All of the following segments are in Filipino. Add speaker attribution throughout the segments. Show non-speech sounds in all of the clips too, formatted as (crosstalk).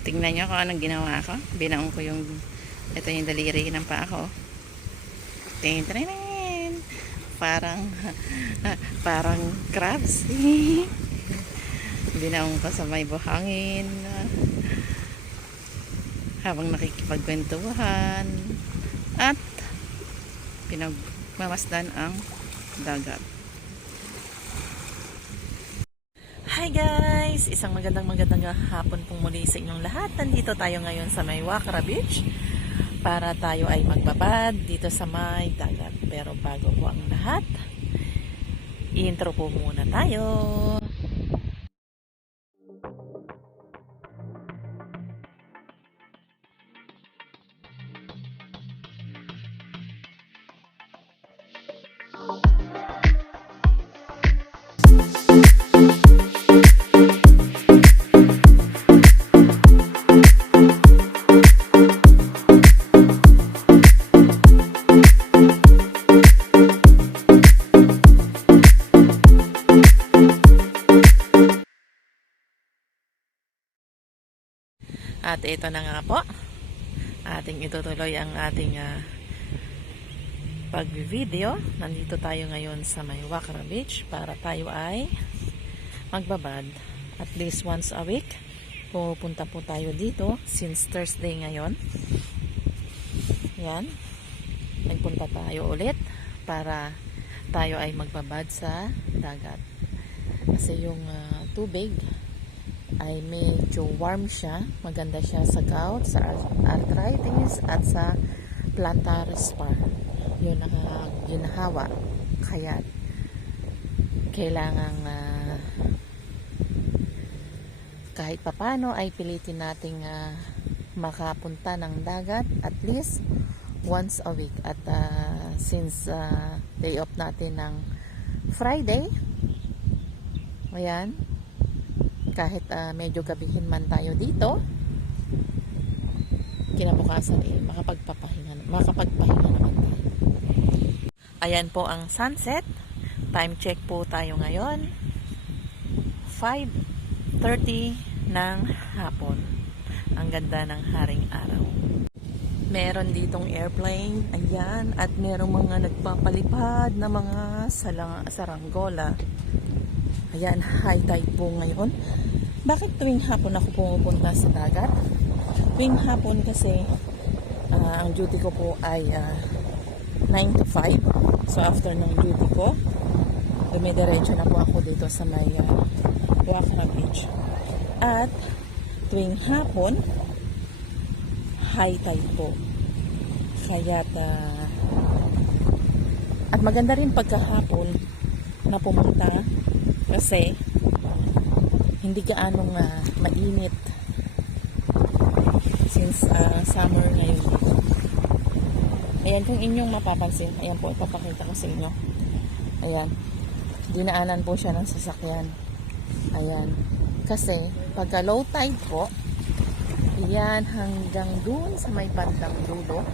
Speaker 1: Tingnan nyo kung anong ginawa ko. Binaon ko yung, ito yung daliri ng paa ko. Tin. Parang, (laughs) parang crabs. (laughs) Binaon ko sa may buhangin. Habang nakikipagkwentuhan. At, pinagmamasdan ang dagat. Hi guys! Isang magandang magandang hapon pong muli sa inyong lahat. Nandito tayo ngayon sa may Wakra Beach para tayo ay magbabad dito sa may dagat. Pero bago po ang lahat, i-intro po muna tayo. At ito na nga po, ating itutuloy ang ating ah, pag-video. Nandito tayo ngayon sa may Wakra Beach para tayo ay magbabad at least once a week. Pupunta po tayo dito since Thursday ngayon. Yan. Nagpunta tayo ulit para tayo ay magbabad sa dagat. Kasi yung ah, tubig ay medyo warm siya. Maganda siya sa gout, sa ar- arthritis, at sa plantar spar. Yun ang uh, ginahawa. Kaya kailangan ah, kahit papano ay pilitin nating ah, makapunta ng dagat at least once a week. At ah, since ah, day off natin ng Friday, ayan, kahit ah, medyo gabihin man tayo dito kinabukasan eh makapagpapahinga makapagpahinga naman tayo. Ayan po ang sunset. Time check po tayo ngayon. 5.30 ng hapon. Ang ganda ng haring araw. Meron ditong airplane ayan at merong mga nagpapalipad na mga saranggola Ayan, high tide po ngayon. Bakit tuwing hapon ako pumupunta sa dagat? Tuwing hapon kasi ah, ang duty ko po ay ah, 9 to 5. So after ng duty ko, dumidiretso na po ako dito sa may uh, Wakra Beach. At tuwing hapon, high tide po. Kaya at maganda rin pagkahapon na pumunta kasi hindi gaanong uh, mainit since uh, summer ngayon. Ayan, kung inyong mapapansin, ayan po, ipapakita ko sa inyo. Ayan, dinaanan po siya ng sasakyan. Ayan, kasi pagka low tide po, ayan, hanggang dun sa may bandang dulo.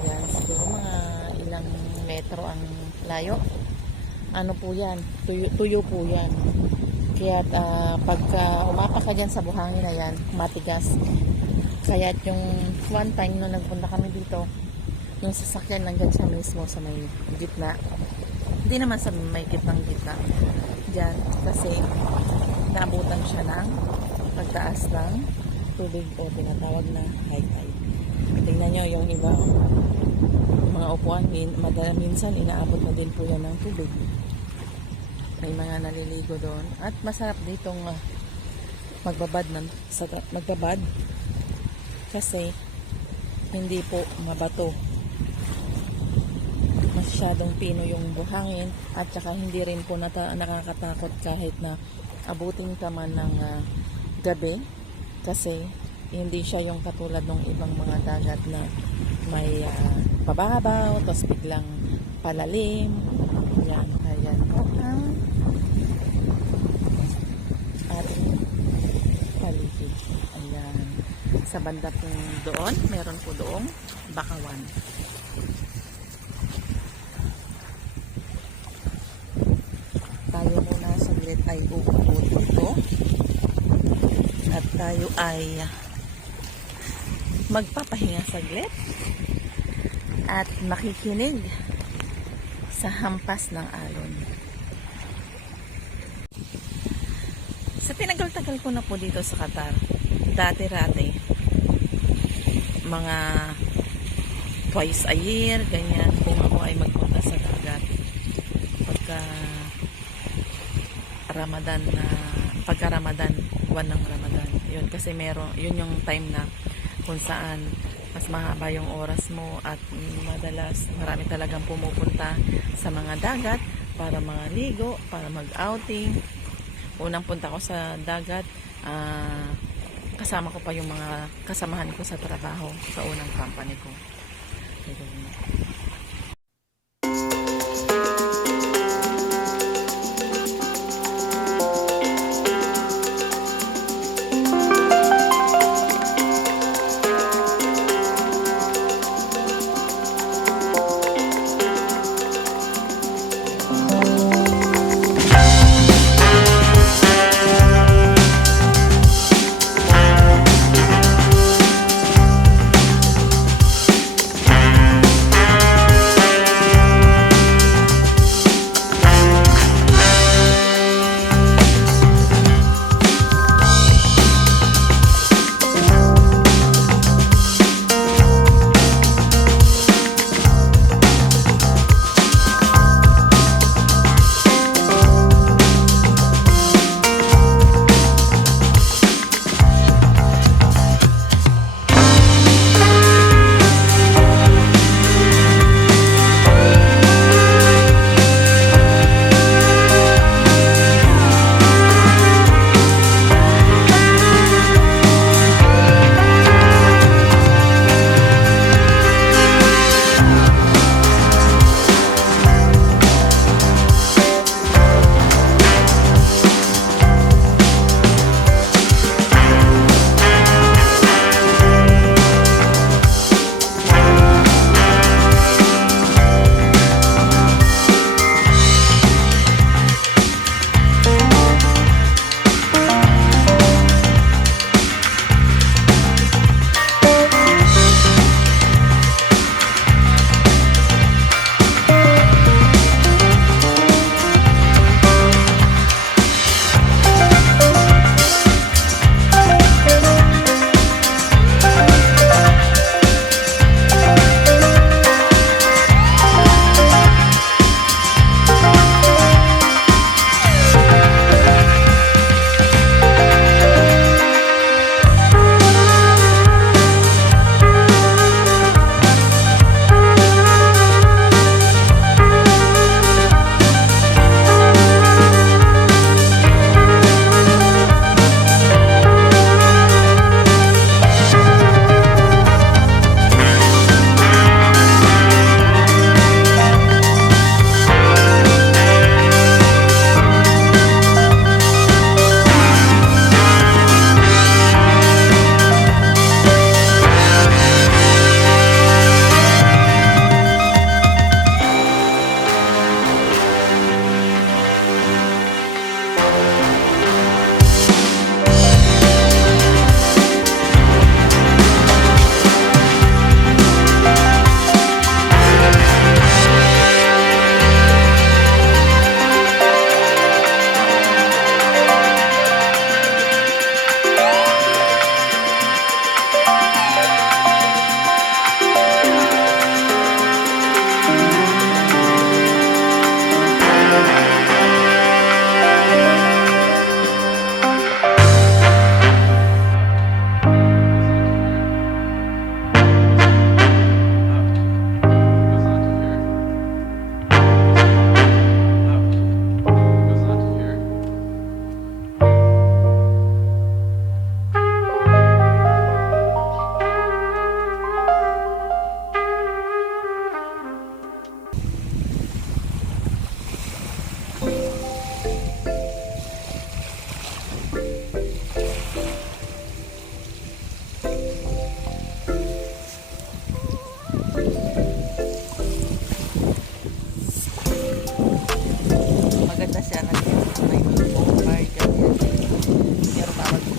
Speaker 1: Ayan, siguro mga ilang metro ang layo ano po yan, tuyo, tuyo po yan. Kaya uh, pagka umapa ka dyan sa buhangin na yan, matigas. Kaya yung one time nung nagpunta kami dito, yung sasakyan nandyan siya mismo sa may gitna. Hindi naman sa may gitnang gitna. Dyan, kasi naabutan siya ng pagtaas ng tubig o tinatawag na high tide. Tingnan nyo yung iba mga upuan, min, madala, minsan inaabot na din po yan ng tubig may mga naliligo doon. At masarap ditong uh, magbabad ng, sa, magbabad. Kasi hindi po mabato. Masyadong pino yung buhangin at saka hindi rin po nata, nakakatakot kahit na abutin ka man ng uh, gabi. Kasi hindi siya yung katulad ng ibang mga dagat na may uh, pababaw tapos biglang palalim. Yan, ayan po ang ating paligid. Ayan. Sa banda po doon, meron po doong bakawan. Tayo muna saglit ay uupo dito. At tayo ay magpapahinga saglit at makikinig sa hampas ng alon. Sa tinagal-tagal ko na po dito sa Qatar, dati-rati, mga twice a year, ganyan, kung ako ay magpunta sa dagat. Pagka Ramadan na, pagka Ramadan, buwan ng Ramadan. Yun, kasi meron, yun yung time na kung saan mas mahaba yung oras mo at madalas marami talagang pumupunta sa mga dagat para mga ligo, para mag-outing. Unang punta ko sa dagat, ah, kasama ko pa yung mga kasamahan ko sa trabaho sa unang company ko. maganda siya kasi may mga bomber ganyan. Pero tawag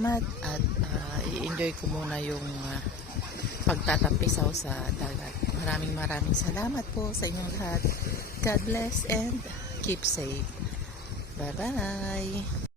Speaker 1: salamat at ah, i-enjoy ko muna yung ah, pagtatampisaw sa dagat. Maraming maraming salamat po sa inyong lahat. God bless and keep safe. Bye-bye!